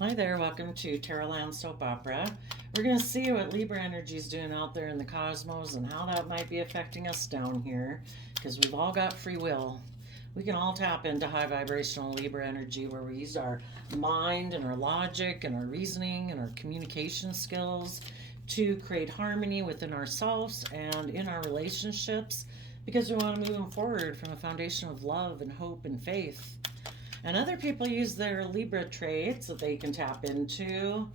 Hi there, welcome to Terraland Soap Opera. We're going to see what Libra energy is doing out there in the cosmos and how that might be affecting us down here because we've all got free will. We can all tap into high vibrational Libra energy where we use our mind and our logic and our reasoning and our communication skills to create harmony within ourselves and in our relationships because we want to move them forward from a foundation of love and hope and faith. And other people use their Libra traits that they can tap into,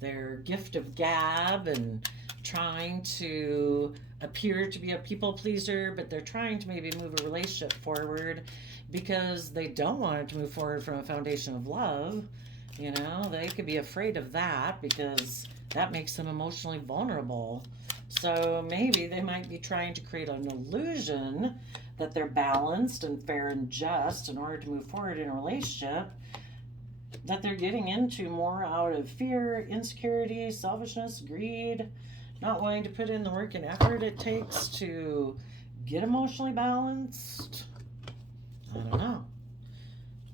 their gift of gab, and trying to appear to be a people pleaser, but they're trying to maybe move a relationship forward because they don't want it to move forward from a foundation of love. You know, they could be afraid of that because that makes them emotionally vulnerable. So maybe they might be trying to create an illusion that they're balanced and fair and just in order to move forward in a relationship that they're getting into more out of fear, insecurity, selfishness, greed, not wanting to put in the work and effort it takes to get emotionally balanced. I don't know.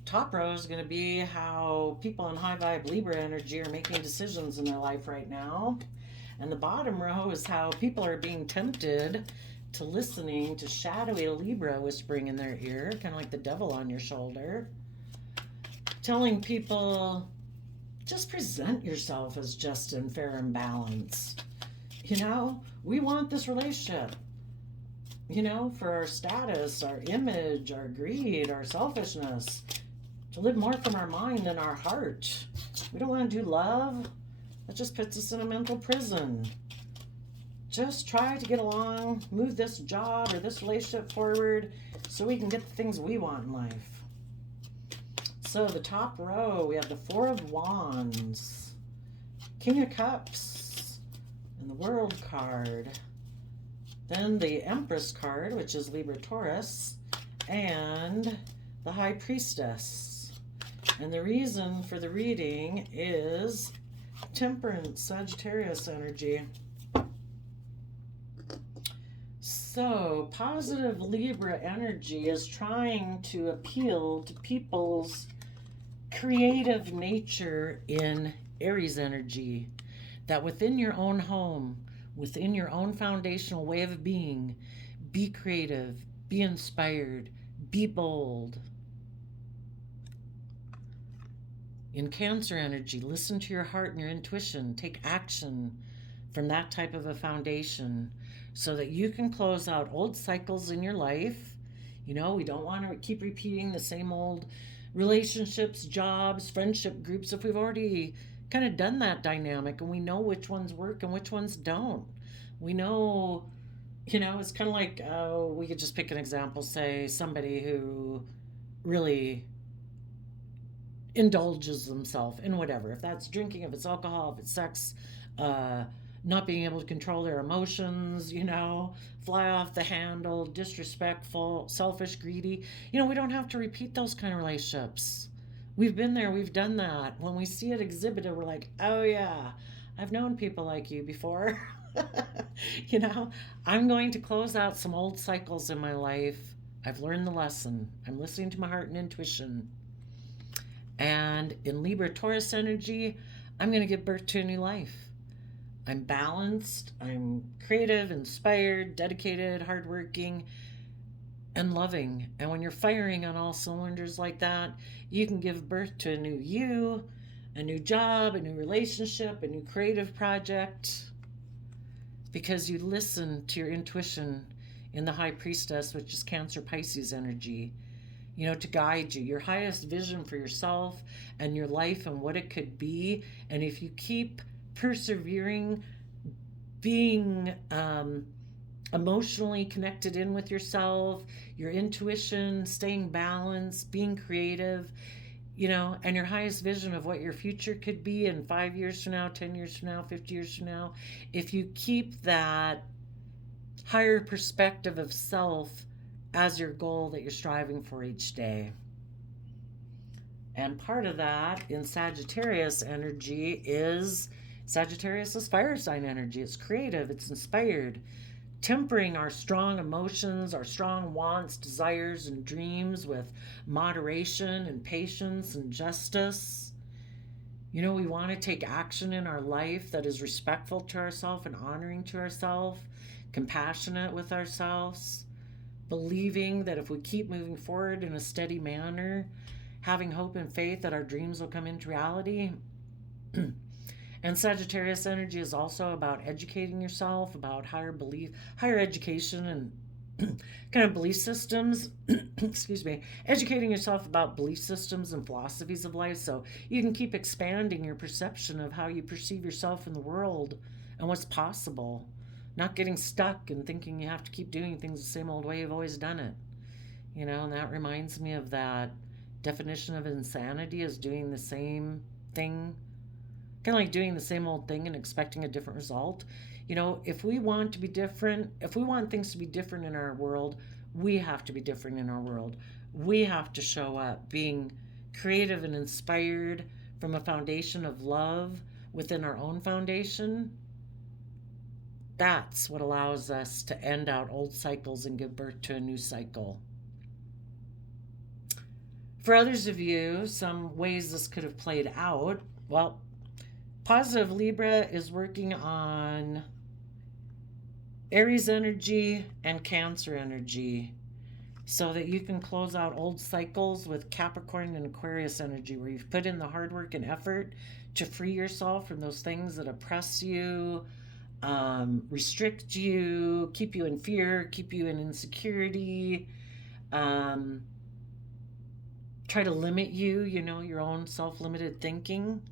Top row is going to be how people in high vibe Libra energy are making decisions in their life right now. And the bottom row is how people are being tempted to listening to shadowy Libra whispering in their ear, kind of like the devil on your shoulder, telling people, just present yourself as just and fair and balanced. You know, we want this relationship, you know, for our status, our image, our greed, our selfishness, to live more from our mind than our heart. We don't want to do love. That just puts us in a mental prison. Just try to get along, move this job or this relationship forward so we can get the things we want in life. So the top row, we have the Four of Wands, King of Cups, and the World card. Then the Empress card, which is Libra Taurus, and the High Priestess. And the reason for the reading is Temperance, Sagittarius energy. So, positive Libra energy is trying to appeal to people's creative nature in Aries energy. That within your own home, within your own foundational way of being, be creative, be inspired, be bold. In Cancer energy, listen to your heart and your intuition. Take action from that type of a foundation so that you can close out old cycles in your life. You know, we don't want to keep repeating the same old relationships, jobs, friendship groups if we've already kind of done that dynamic and we know which ones work and which ones don't. We know, you know, it's kind of like we could just pick an example, say somebody who really indulges themselves in whatever. If that's drinking, if it's alcohol, if it's sex, uh, not being able to control their emotions, you know, fly off the handle, disrespectful, selfish, greedy. You know, we don't have to repeat those kind of relationships. We've been there, we've done that. When we see it exhibited, we're like, oh yeah, I've known people like you before. You know, I'm going to close out some old cycles in my life. I've learned the lesson. I'm listening to my heart and intuition. And in Libra Taurus energy, I'm going to give birth to a new life. I'm balanced, I'm creative, inspired, dedicated, hardworking, and loving. And when you're firing on all cylinders like that, you can give birth to a new you, a new job, a new relationship, a new creative project, because you listen to your intuition in the High Priestess, which is Cancer Pisces energy, you know, to guide you, your highest vision for yourself and your life and what it could be. And if you keep persevering, being emotionally connected in with yourself, your intuition, staying balanced, being creative, you know, and your highest vision of what your future could be in 5 years from now, 10 years from now, 50 years from now, if you keep that higher perspective of self as your goal that you're striving for each day. And part of that in Sagittarius energy is Sagittarius is fire sign energy. It's creative, it's inspired, tempering our strong emotions, our strong wants, desires, and dreams with moderation and patience and justice. You know, we want to take action in our life that is respectful to ourselves and honoring to ourselves, compassionate with ourselves, believing that if we keep moving forward in a steady manner, having hope and faith that our dreams will come into reality. And Sagittarius energy is also about educating yourself, about higher education and kind of belief systems. Excuse me. Educating yourself about belief systems and philosophies of life so you can keep expanding your perception of how you perceive yourself in the world and what's possible. Not getting stuck and thinking you have to keep doing things the same old way you've always done it. You know, and that reminds me of that definition of insanity as doing the same thing, kind of like doing the same old thing and expecting a different result. You know, if we want to be different, if we want things to be different in our world, we have to be different in our world. We have to show up being creative and inspired from a foundation of love within our own foundation. That's what allows us to end out old cycles and give birth to a new cycle. For others of you, some ways this could have played out. Well, positive Libra is working on Aries energy and Cancer energy so that you can close out old cycles with Capricorn and Aquarius energy where you've put in the hard work and effort to free yourself from those things that oppress you, restrict you, keep you in fear, keep you in insecurity, try to limit you, you know, your own self-limited thinking,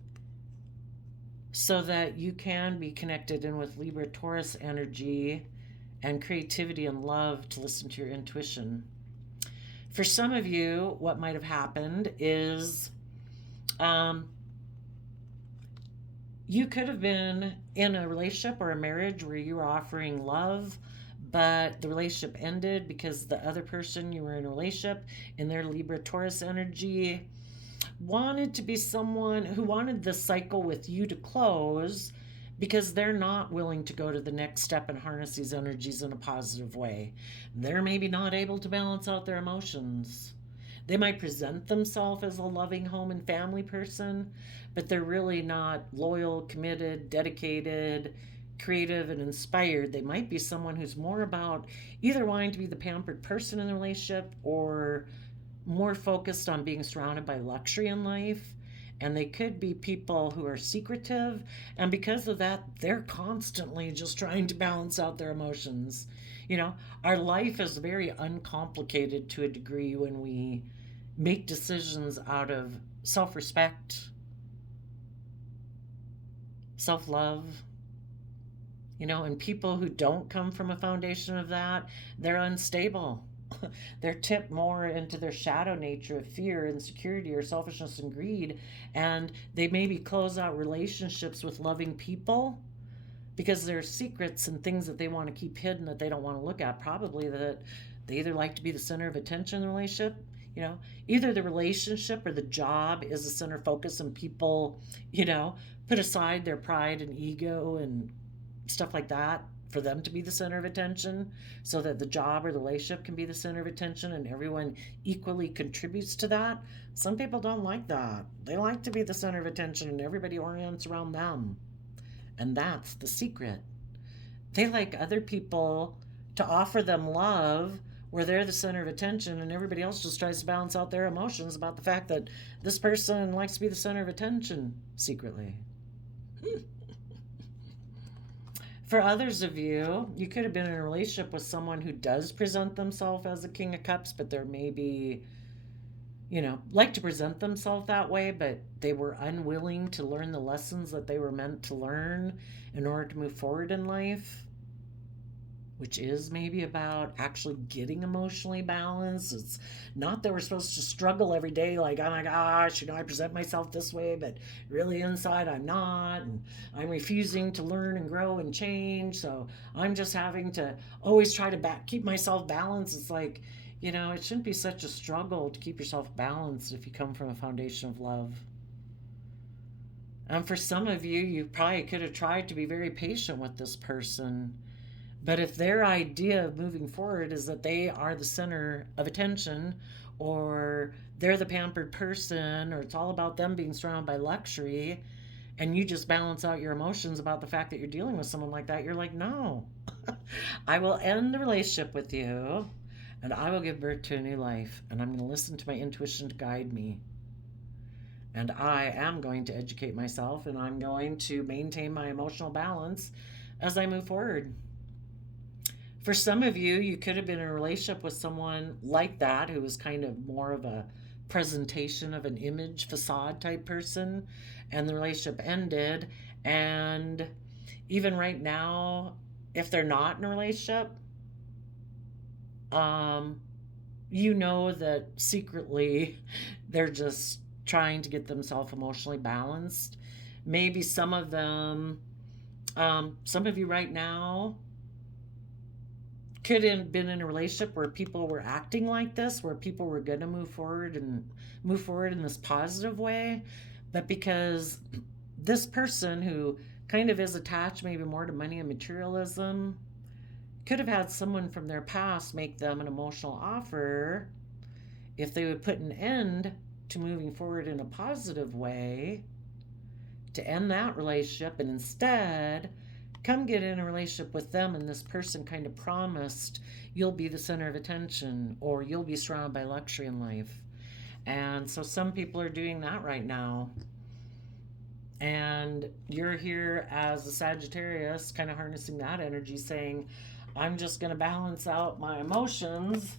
so that you can be connected in with Libra Taurus energy and creativity and love to listen to your intuition. For some of you, what might have happened is you could have been in a relationship or a marriage where you were offering love, but the relationship ended because the other person you were in a relationship in their Libra Taurus energy wanted to be someone who wanted the cycle with you to close because they're not willing to go to the next step and harness these energies in a positive way. They're maybe not able to balance out their emotions. They might present themselves as a loving home and family person, but they're really not loyal, committed, dedicated, creative, and inspired. They might be someone who's more about either wanting to be the pampered person in the relationship or more focused on being surrounded by luxury in life. And they could be people who are secretive, and because of that, they're constantly just trying to balance out their emotions. You know, our life is very uncomplicated to a degree when we make decisions out of self respect, self love. You know, and people who don't come from a foundation of that, they're unstable. They're tipped more into their shadow nature of fear, insecurity, or selfishness and greed. And they maybe close out relationships with loving people because there's secrets and things that they want to keep hidden that they don't want to look at. Probably that they either like to be the center of attention in the relationship, you know, either the relationship or the job is the center focus, and people, you know, put aside their pride and ego and stuff like that for them to be the center of attention so that the job or the relationship can be the center of attention and everyone equally contributes to that. Some people don't like that. They like to be the center of attention and everybody orients around them. And that's the secret. They like other people to offer them love where they're the center of attention and everybody else just tries to balance out their emotions about the fact that this person likes to be the center of attention secretly. For others of you, you could have been in a relationship with someone who does present themselves as a King of Cups, but they're maybe, you know, like to present themselves that way, but they were unwilling to learn the lessons that they were meant to learn in order to move forward in life, which is maybe about actually getting emotionally balanced. It's not that we're supposed to struggle every day like, oh my gosh, you know, I present myself this way, but really inside I'm not, and I'm refusing to learn and grow and change, so I'm just having to always try to keep myself balanced. It's like, you know, it shouldn't be such a struggle to keep yourself balanced if you come from a foundation of love. And for some of you, you probably could have tried to be very patient with this person. But if their idea of moving forward is that they are the center of attention, or they're the pampered person, or it's all about them being surrounded by luxury, and you just balance out your emotions about the fact that you're dealing with someone like that, you're like, no, I will end the relationship with you and I will give birth to a new life. And I'm going to listen to my intuition to guide me. And I am going to educate myself and I'm going to maintain my emotional balance as I move forward. For some of you, you could have been in a relationship with someone like that who was kind of more of a presentation of an image facade type person, and the relationship ended. And even right now, if they're not in a relationship, um, you know that secretly they're just trying to get themselves emotionally balanced. Maybe some of them, some of you right now could have been in a relationship where people were acting like this, where people were going to move forward in this positive way, but because this person who kind of is attached maybe more to money and materialism could have had someone from their past make them an emotional offer if they would put an end to moving forward in a positive way to end that relationship, and instead come get in a relationship with them, and this person kind of promised you'll be the center of attention or you'll be surrounded by luxury in life. And so some people are doing that right now. And you're here as a Sagittarius, kind of harnessing that energy, saying, I'm just going to balance out my emotions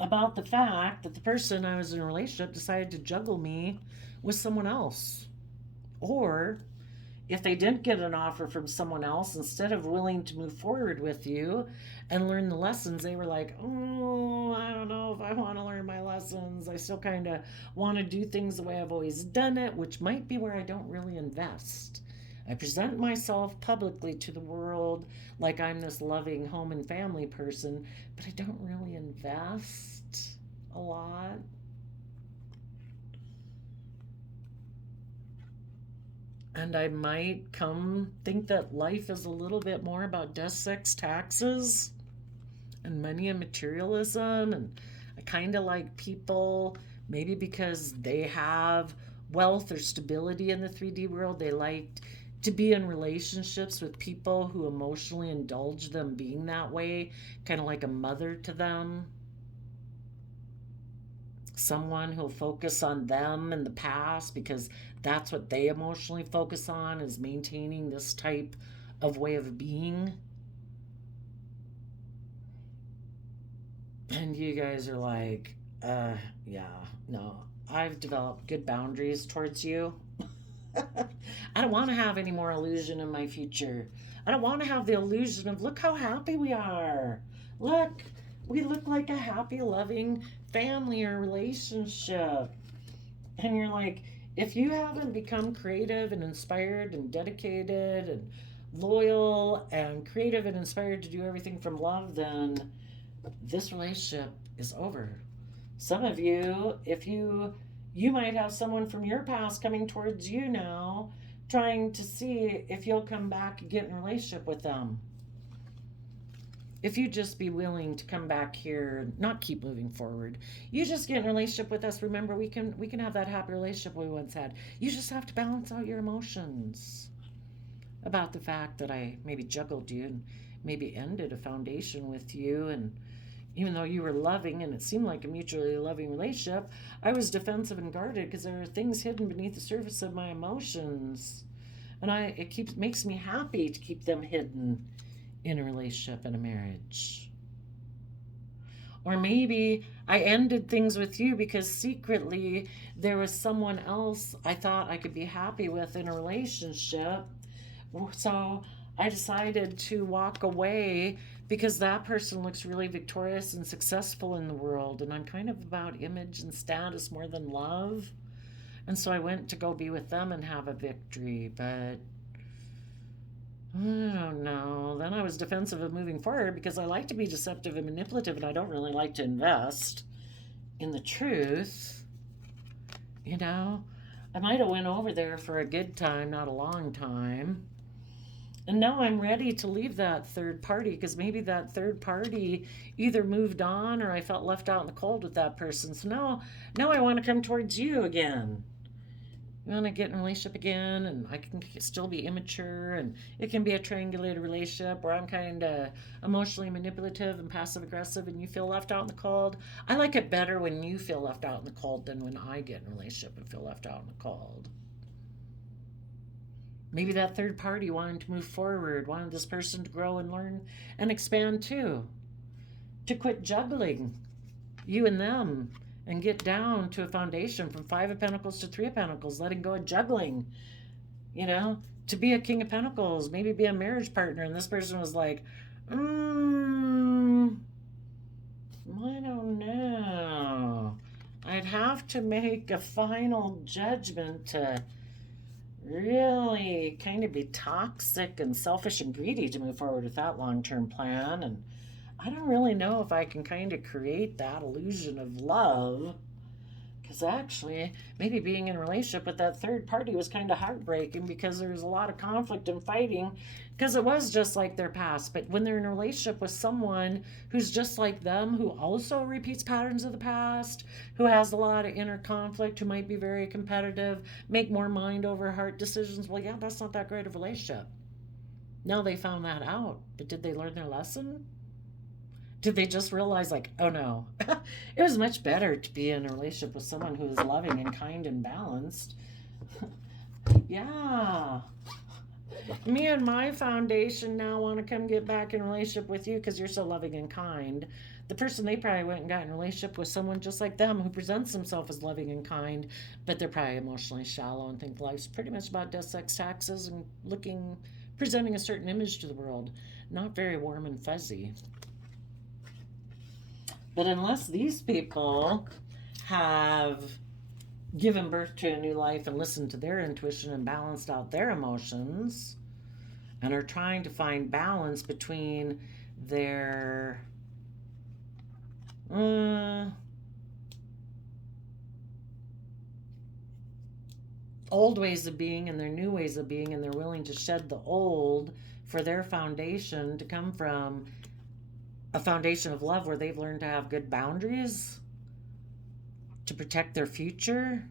about the fact that the person I was in a relationship decided to juggle me with someone else. Or if they didn't get an offer from someone else, instead of willing to move forward with you and learn the lessons, they were like, oh, I don't know if I want to learn my lessons. I still kind of want to do things the way I've always done it, which might be where I don't really invest. I present myself publicly to the world like I'm this loving home and family person, but I don't really invest a lot. And I might come think that life is a little bit more about death, sex, taxes, and money and materialism. And I kind of like people, maybe because they have wealth or stability in the 3D world, they like to be in relationships with people who emotionally indulge them being that way, kind of like a mother to them. Someone who'll focus on them in the past because that's what they emotionally focus on, is maintaining this type of way of being. And you guys are like, yeah, no, I've developed good boundaries towards you. I don't want to have any more illusion in my future. I don't want to have the illusion of, look how happy we are. Look, we look like a happy, loving family or relationship. And you're like, if you haven't become creative and inspired and dedicated and loyal and creative and inspired to do everything from love, then this relationship is over. Some of you, if you might have someone from your past coming towards you now, trying to see if you'll come back and get in a relationship with them. If you just be willing to come back here, not keep moving forward, you just get in a relationship with us. Remember, we can have that happy relationship we once had. You just have to balance out your emotions about the fact that I maybe juggled you and maybe ended a foundation with you, and even though you were loving and it seemed like a mutually loving relationship, I was defensive and guarded because there are things hidden beneath the surface of my emotions, and it makes me happy to keep them hidden in a relationship and a marriage. Or maybe I ended things with you because secretly there was someone else I thought I could be happy with in a relationship. So I decided to walk away because that person looks really victorious and successful in the world, and I'm kind of about image and status more than love. And so I went to go be with them and have a victory, but I don't know. Then I was defensive of moving forward because I like to be deceptive and manipulative, and I don't really like to invest in the truth. I might have went over there for a good time, not a long time. And now I'm ready to leave that third party because maybe that third party either moved on or I felt left out in the cold with that person. So now I want to come towards you again. I want to get in a relationship again, and I can still be immature, and it can be a triangulated relationship where I'm kind of emotionally manipulative and passive aggressive, and you feel left out in the cold. I like it better when you feel left out in the cold than when I get in a relationship and feel left out in the cold. Maybe that third party wanted to move forward, wanted this person to grow and learn and expand too, to quit juggling you and them and get down to a foundation from Five of Pentacles to Three of Pentacles, letting go of juggling, you know, to be a King of Pentacles, maybe be a marriage partner. And this person was like, I don't know. I'd have to make a final judgment to really kind of be toxic and selfish and greedy to move forward with that long-term plan. And I don't really know if I can kind of create that illusion of love, because actually maybe being in a relationship with that third party was kind of heartbreaking because there was a lot of conflict and fighting because it was just like their past. But when they're in a relationship with someone who's just like them, who also repeats patterns of the past, who has a lot of inner conflict, who might be very competitive, make more mind over heart decisions, well, yeah, that's not that great of a relationship. No, they found that out, but did they learn their lesson? Did they just realize, like, oh no, it was much better to be in a relationship with someone who is loving and kind and balanced? Yeah. Me and my foundation now want to come get back in a relationship with you because you're so loving and kind. The person, they probably went and got in a relationship with someone just like them who presents themselves as loving and kind, but they're probably emotionally shallow and think life's pretty much about death, sex, taxes, and presenting a certain image to the world. Not very warm and fuzzy. But unless these people have given birth to a new life and listened to their intuition and balanced out their emotions and are trying to find balance between their old ways of being and their new ways of being, and they're willing to shed the old for their foundation to come from a foundation of love where they've learned to have good boundaries to protect their future,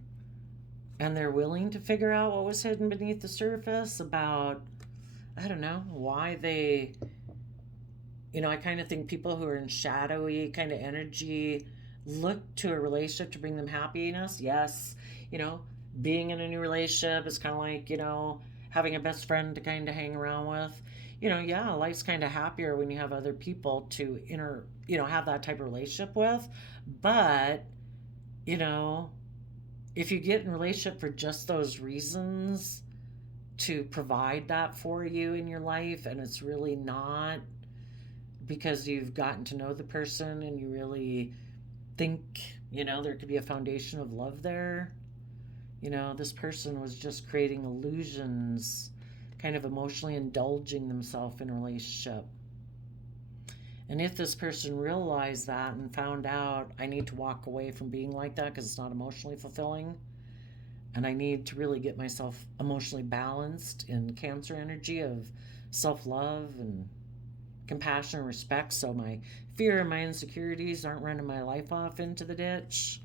and they're willing to figure out what was hidden beneath the surface about, I don't know, why they, I kind of think people who are in shadowy kind of energy look to a relationship to bring them happiness. Yes, being in a new relationship is kind of like, having a best friend to kind of hang around with. Yeah, life's kind of happier when you have other people to have that type of relationship with. But, if you get in a relationship for just those reasons to provide that for you in your life, and it's really not because you've gotten to know the person and you really think, there could be a foundation of love there. This person was just creating illusions, kind of emotionally indulging themselves in a relationship. And if this person realized that and found out, I need to walk away from being like that because it's not emotionally fulfilling, and I need to really get myself emotionally balanced in Cancer energy of self-love and compassion and respect, so my fear and my insecurities aren't running my life off into the ditch.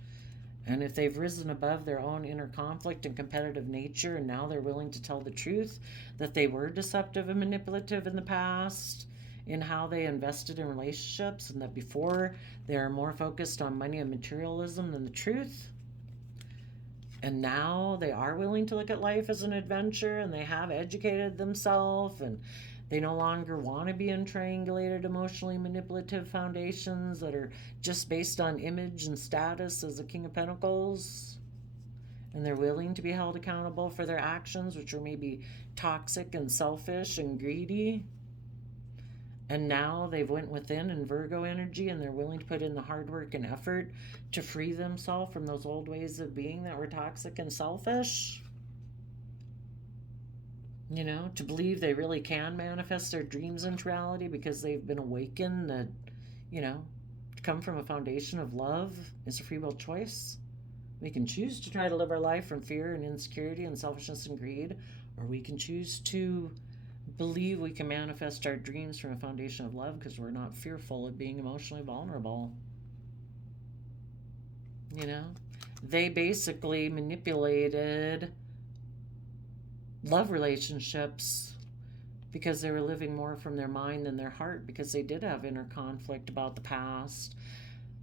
And if they've risen above their own inner conflict and competitive nature, and now they're willing to tell the truth that they were deceptive and manipulative in the past in how they invested in relationships, and that before they are more focused on money and materialism than the truth, and now they are willing to look at life as an adventure, and they have educated themselves, and they no longer want to be in triangulated, emotionally manipulative foundations that are just based on image and status as a King of Pentacles. And they're willing to be held accountable for their actions, which are maybe toxic and selfish and greedy. And now they've went within in Virgo energy, and they're willing to put in the hard work and effort to free themselves from those old ways of being that were toxic and selfish. To believe they really can manifest their dreams into reality because they've been awakened that, to come from a foundation of love is a free will choice. We can choose to try to live our life from fear and insecurity and selfishness and greed, or we can choose to believe we can manifest our dreams from a foundation of love because we're not fearful of being emotionally vulnerable. You know, they basically manipulated love relationships because they were living more from their mind than their heart, because they did have inner conflict about the past.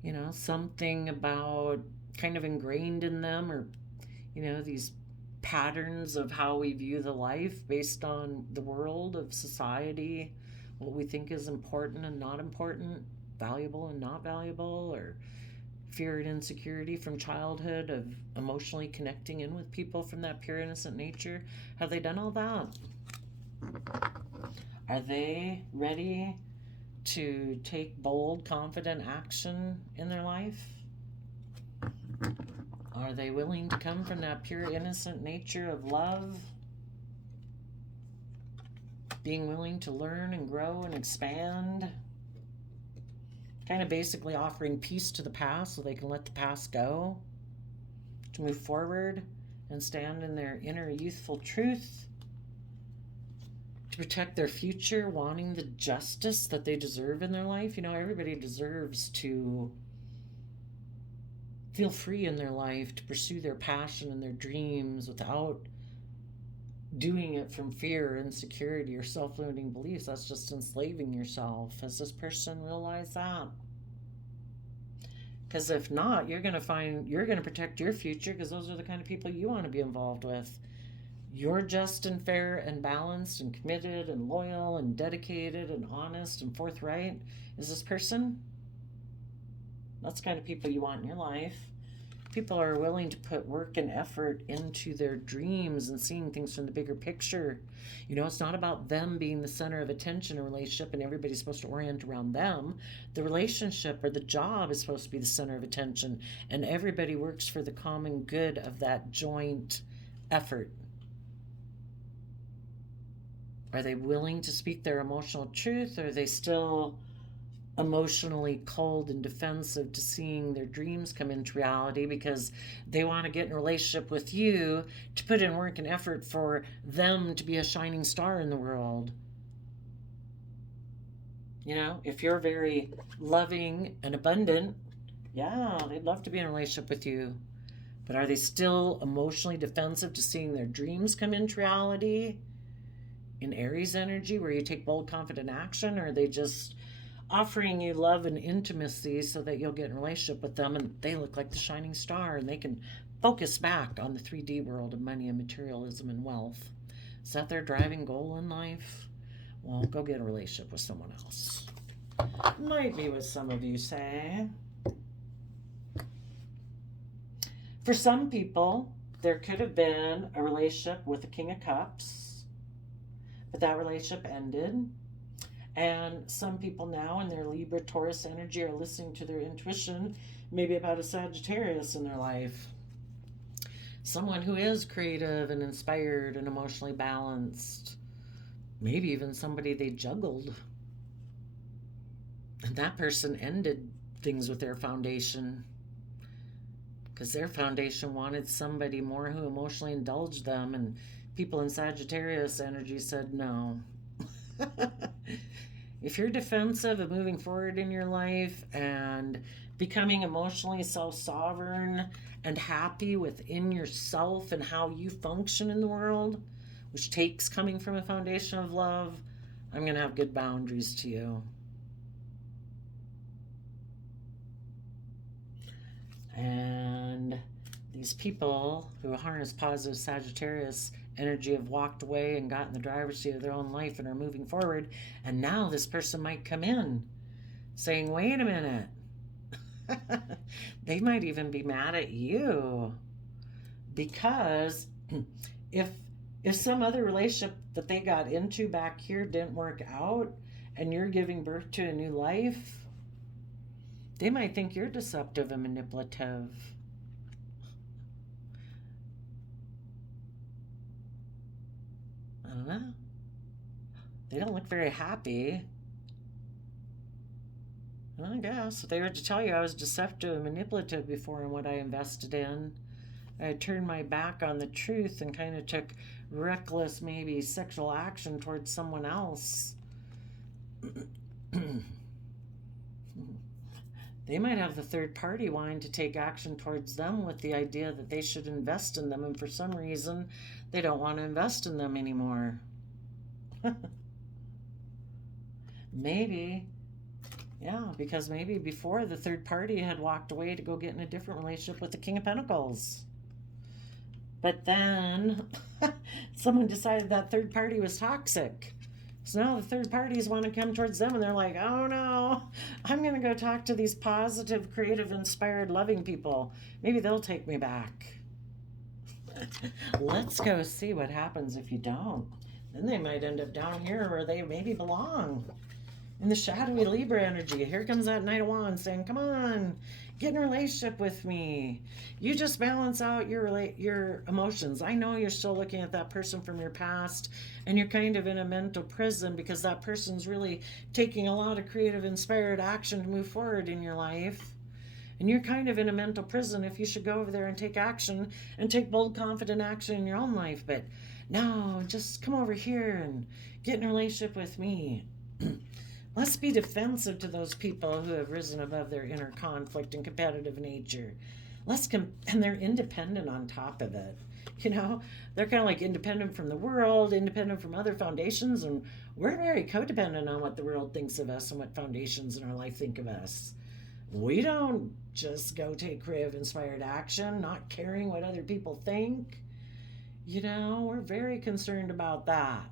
You know, something about kind of ingrained in them, or, you know, these patterns of how we view the life based on the world of society, what we think is important and not important, valuable and not valuable, or fear and insecurity from childhood of emotionally connecting in with people from that pure innocent nature. Have they done all that? Are they ready to take bold, confident action in their life? Are they willing to come from that pure innocent nature of love? Being willing to learn and grow and expand? Kind of basically offering peace to the past so they can let the past go, to move forward and stand in their inner youthful truth, to protect their future, wanting the justice that they deserve in their life. You know, everybody deserves to feel free in their life, to pursue their passion and their dreams without doing it from fear, insecurity, or self-limiting beliefs. That's just enslaving yourself. Has this person realized that? Because if not, you're going to protect your future, because those are the kind of people you want to be involved with. You're just and fair and balanced and committed and loyal and dedicated and honest and forthright. Is this person? That's the kind of people you want in your life. People are willing to put work and effort into their dreams and seeing things from the bigger picture. You know, it's not about them being the center of attention in a relationship and everybody's supposed to orient around them. The relationship or the job is supposed to be the center of attention, and everybody works for the common good of that joint effort. Are they willing to speak their emotional truth, or are they still emotionally cold and defensive to seeing their dreams come into reality because they want to get in a relationship with you to put in work and effort for them to be a shining star in the world? You know, if you're very loving and abundant, yeah, they'd love to be in a relationship with you. But are they still emotionally defensive to seeing their dreams come into reality in Aries energy, where you take bold, confident action? Or are they just offering you love and intimacy so that you'll get in a relationship with them and they look like the shining star and they can focus back on the 3D world of money and materialism and wealth? Is that their driving goal in life? Well, go get a relationship with someone else. Might be what some of you say. For some people, there could have been a relationship with the King of Cups, but that relationship ended. And some people now in their Libra-Taurus energy are listening to their intuition, maybe about a Sagittarius in their life. Someone who is creative and inspired and emotionally balanced. Maybe even somebody they juggled. And that person ended things with their foundation, because their foundation wanted somebody more who emotionally indulged them, and people in Sagittarius energy said no. If you're defensive of moving forward in your life and becoming emotionally self-sovereign and happy within yourself and how you function in the world, which takes coming from a foundation of love, I'm going to have good boundaries to you. And these people who harness positive Sagittarius energy have walked away and got in the driver's seat of their own life and are moving forward. And now this person might come in saying, wait a minute. They might even be mad at you, because if some other relationship that they got into back here didn't work out and you're giving birth to a new life, they might think you're deceptive and manipulative. I don't know. They don't look very happy. Well, I guess if they were to tell you I was deceptive and manipulative before in what I invested in, I turned my back on the truth and kind of took reckless, maybe sexual action towards someone else. They might have the third party wanting to take action towards them with the idea that they should invest in them, and for some reason they don't want to invest in them anymore. Maybe, yeah, because maybe before the third party had walked away to go get in a different relationship with the King of Pentacles. But then someone decided that third party was toxic. So now the third parties want to come towards them and they're like, oh no, I'm going to go talk to these positive, creative, inspired, loving people. Maybe they'll take me back. Let's go see what happens if you don't. Then they might end up down here where they maybe belong. In the shadowy Libra energy, here comes that Knight of Wands saying, come on, get in a relationship with me. You just balance out your emotions. I know you're still looking at that person from your past and you're kind of in a mental prison because that person's really taking a lot of creative, inspired action to move forward in your life. And you're kind of in a mental prison if you should go over there and take action and take bold, confident action in your own life. But no, just come over here and get in a relationship with me. Let's be defensive to those people who have risen above their inner conflict and competitive nature. And they're independent on top of it. You know, they're kind of like independent from the world, independent from other foundations, and we're very codependent on what the world thinks of us and what foundations in our life think of us. We don't just go take creative, inspired action, not caring what other people think. You know, we're very concerned about that.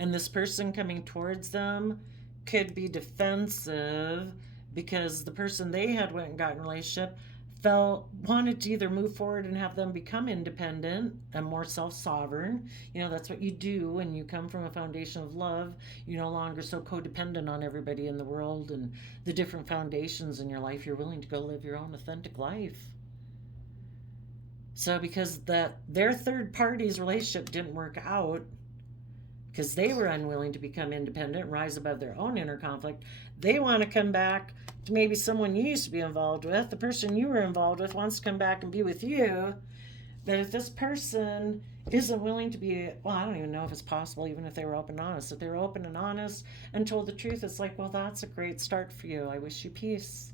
And this person coming towards them could be defensive because the person they had went and got in a relationship wanted to either move forward and have them become independent and more self-sovereign. You know, that's what you do when you come from a foundation of love. You're no longer so codependent on everybody in the world and the different foundations in your life. You're willing to go live your own authentic life. So because their third party's relationship didn't work out, because they were unwilling to become independent and rise above their own inner conflict, they want to come back to maybe someone you used to be involved with. The person you were involved with wants to come back and be with you. But if this person isn't willing to be, well, I don't even know if it's possible, even if they were open and honest. If they were open and honest and told the truth, it's like, well, that's a great start for you. I wish you peace,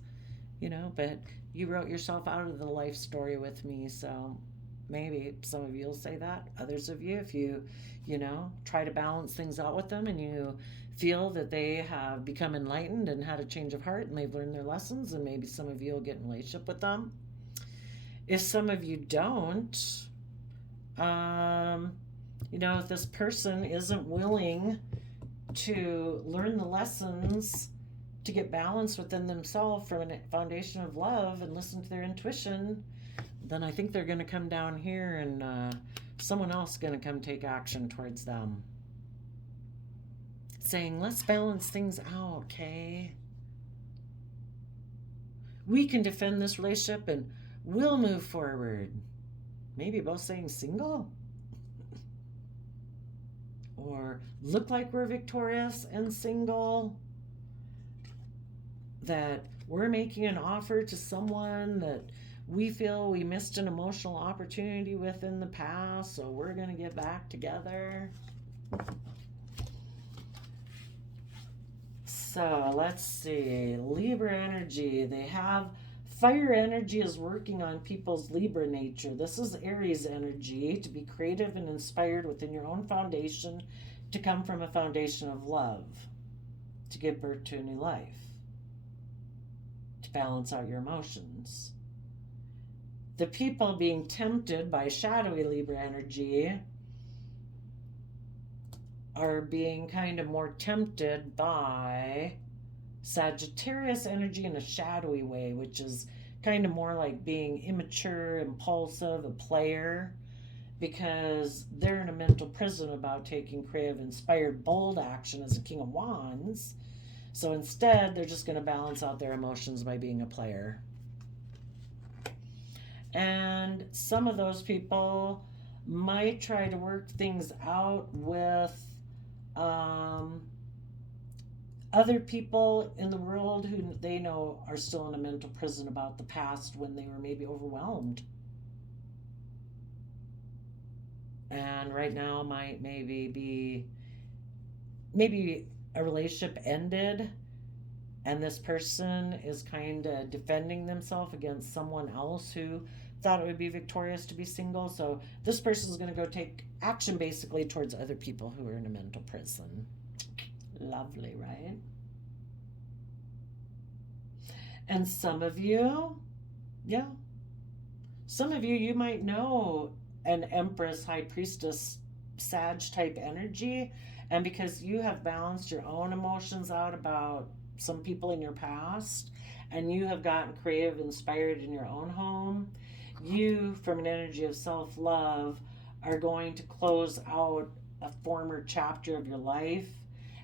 you know, but you wrote yourself out of the life story with me, so maybe some of you will say that. Others of you, if you try to balance things out with them and you feel that they have become enlightened and had a change of heart and they've learned their lessons, and maybe some of you will get in a relationship with them. If some of you don't, if this person isn't willing to learn the lessons to get balance within themselves from a foundation of love and listen to their intuition, then I think they're going to come down here and someone else is going to come take action towards them. Saying, let's balance things out, okay? We can defend this relationship and we'll move forward. Maybe both saying single? Or look like we're victorious and single. That we're making an offer to someone that we feel we missed an emotional opportunity with in the past, so we're going to get back together. So let's see. Libra energy. They have fire energy is working on people's Libra nature. This is Aries energy, to be creative and inspired within your own foundation, to come from a foundation of love, to give birth to a new life, to balance out your emotions. The people being tempted by shadowy Libra energy are being kind of more tempted by Sagittarius energy in a shadowy way, which is kind of more like being immature, impulsive, a player, because they're in a mental prison about taking creative, inspired, bold action as a King of Wands. So instead, they're just going to balance out their emotions by being a player. And some of those people might try to work things out with other people in the world who they know are still in a mental prison about the past when they were maybe overwhelmed. And right now might maybe a relationship ended and this person is kind of defending themselves against someone else who thought it would be victorious to be single. So this person is going to go take action basically towards other people who are in a mental prison. Lovely, right? And some of you, yeah, some of you, you might know an Empress, High Priestess, Sag type energy. And because you have balanced your own emotions out about some people in your past, and you have gotten creative, inspired in your own home, you, from an energy of self love, are going to close out a former chapter of your life,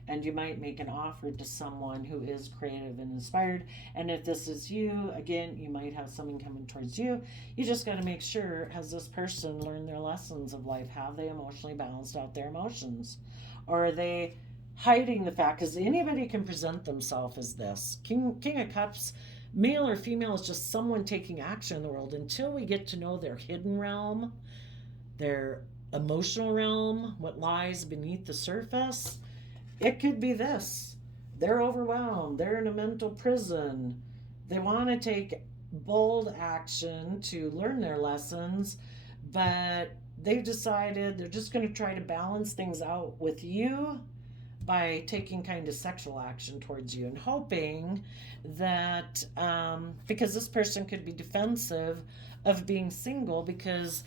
and you might make an offer to someone who is creative and inspired. And if this is you, again, you might have something coming towards you. You just got to make sure, has this person learned their lessons of life? Have they emotionally balanced out their emotions? Or are they hiding the fact? Because anybody can present themselves as this. King of Cups, male or female, is just someone taking action in the world. Until we get to know their hidden realm, their emotional realm, what lies beneath the surface, it could be this. They're overwhelmed. They're in a mental prison. They want to take bold action to learn their lessons, but they've decided they're just going to try to balance things out with you by taking kind of sexual action towards you and hoping that, because this person could be defensive of being single, because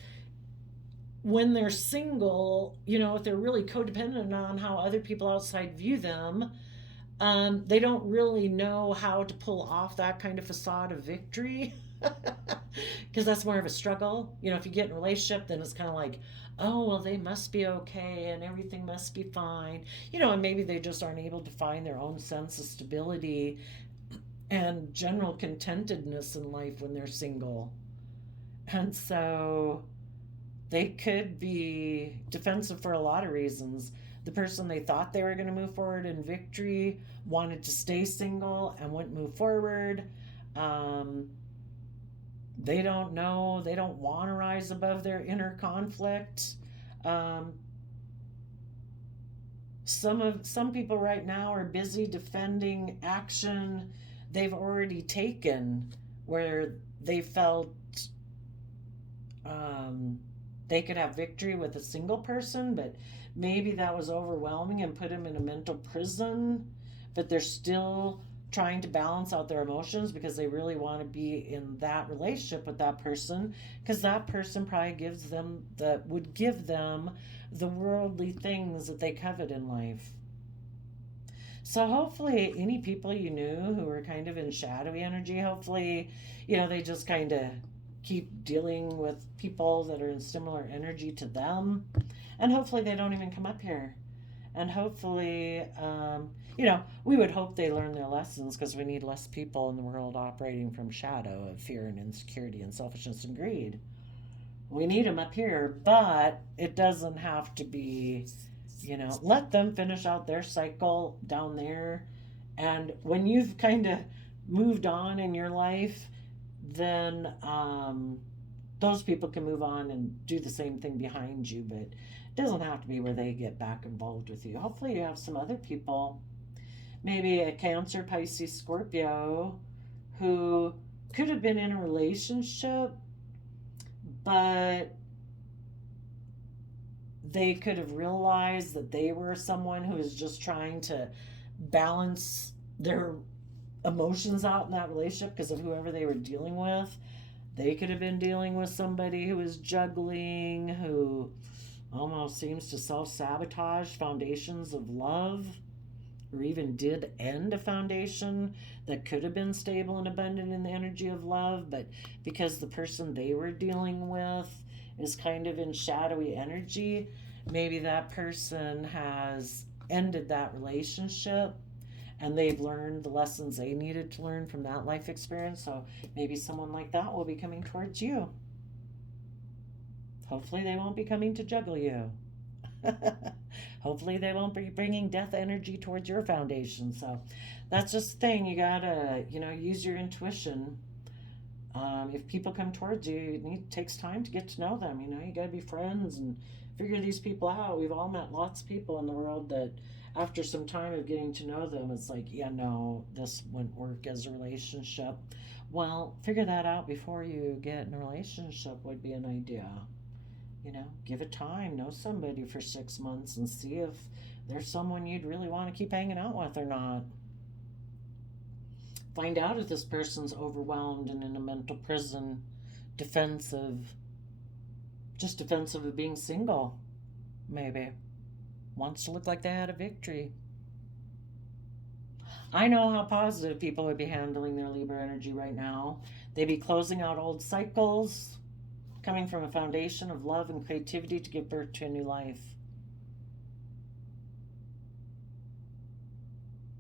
when they're single, if they're really codependent on how other people outside view them, they don't really know how to pull off that kind of facade of victory. Because that's more of a struggle. If you get in a relationship, then it's kind of like, oh, well, they must be okay and everything must be fine. And maybe they just aren't able to find their own sense of stability and general contentedness in life when they're single. And so they could be defensive for a lot of reasons. The person they thought they were going to move forward in victory wanted to stay single and wouldn't move forward. Um, they don't know. They don't want to rise above their inner conflict. Um, some people right now are busy defending action they've already taken, where they felt um, they could have victory with a single person, but maybe that was overwhelming and put them in a mental prison. But they're still trying to balance out their emotions because they really want to be in that relationship with that person, because that person probably would give them the worldly things that they covet in life. So hopefully any people you knew who were kind of in shadowy energy, hopefully, they just kind of keep dealing with people that are in similar energy to them. And hopefully they don't even come up here. And hopefully, we would hope they learn their lessons, because we need less people in the world operating from shadow of fear and insecurity and selfishness and greed. We need them up here, but it doesn't have to be, let them finish out their cycle down there. And when you've kind of moved on in your life, then those people can move on and do the same thing behind you, but it doesn't have to be where they get back involved with you. Hopefully you have some other people, maybe a Cancer, Pisces, Scorpio, who could have been in a relationship, but they could have realized that they were someone who was just trying to balance their emotions out in that relationship because of whoever they were dealing with. They could have been dealing with somebody who was juggling, who almost seems to self-sabotage foundations of love, or even did end a foundation that could have been stable and abundant in the energy of love, but because the person they were dealing with is kind of in shadowy energy, maybe that person has ended that relationship and they've learned the lessons they needed to learn from that life experience. So maybe someone like that will be coming towards you. Hopefully they won't be coming to juggle you. Hopefully they won't be bringing death energy towards your foundation. So that's just the thing. You gotta, use your intuition. If people come towards you, it takes time to get to know them. You gotta be friends and figure these people out. We've all met lots of people in the world that after some time of getting to know them, it's like, yeah, no, this wouldn't work as a relationship. Well, figure that out before you get in a relationship would be an idea. You know, give it time. Know somebody for 6 months and see if there's someone you'd really want to keep hanging out with or not. Find out if this person's overwhelmed and in a mental prison, defensive, just defensive of being single, maybe. Wants to look like they had a victory. I know how positive people would be handling their Libra energy right now. They'd be closing out old cycles, coming from a foundation of love and creativity to give birth to a new life.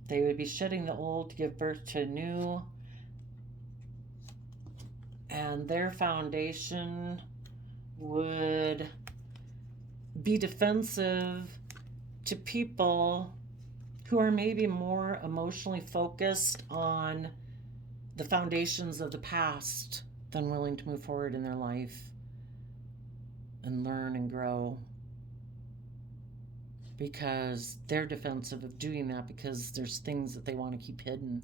They would be shedding the old to give birth to new. And their foundation would be defensive to people who are maybe more emotionally focused on the foundations of the past than willing to move forward in their life and learn and grow, because they're defensive of doing that because there's things that they want to keep hidden,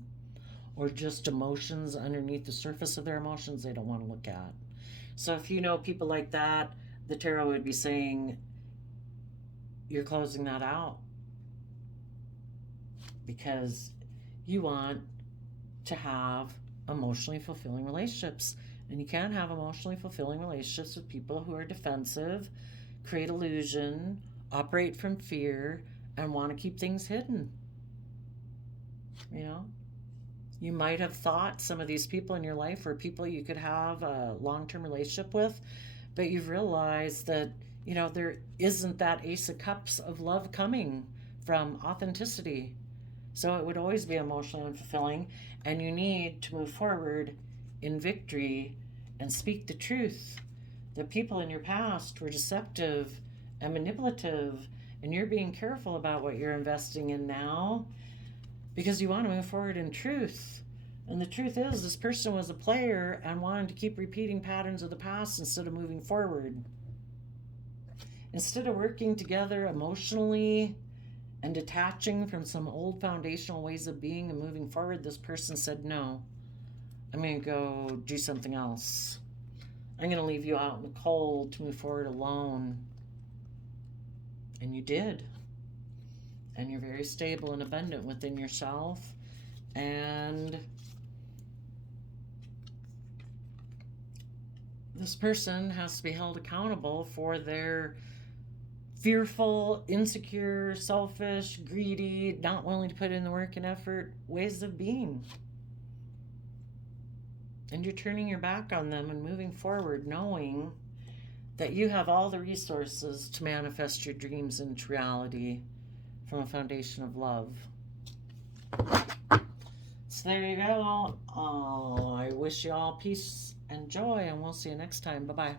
or just emotions underneath the surface of their emotions they don't want to look at. So if you know people like that, the tarot would be saying you're closing that out because you want to have emotionally fulfilling relationships. And you can't have emotionally fulfilling relationships with people who are defensive, create illusion, operate from fear, and want to keep things hidden. You know? You might have thought some of these people in your life were people you could have a long-term relationship with, but you've realized that, you know, there isn't that Ace of Cups of love coming from authenticity. So it would always be emotionally unfulfilling, and you need to move forward in victory and speak the truth. The people in your past were deceptive and manipulative, and you're being careful about what you're investing in now because you want to move forward in truth. And the truth is, this person was a player and wanted to keep repeating patterns of the past instead of moving forward. Instead of working together emotionally and detaching from some old foundational ways of being and moving forward, this person said, no, I'm going to go do something else. I'm going to leave you out in the cold to move forward alone. And you did. And you're very stable and abundant within yourself. And this person has to be held accountable for their fearful, insecure, selfish, greedy, not willing to put in the work and effort ways of being. And you're turning your back on them and moving forward, knowing that you have all the resources to manifest your dreams into reality from a foundation of love. So there you go. I wish you all peace and joy, and we'll see you next time. Bye-bye.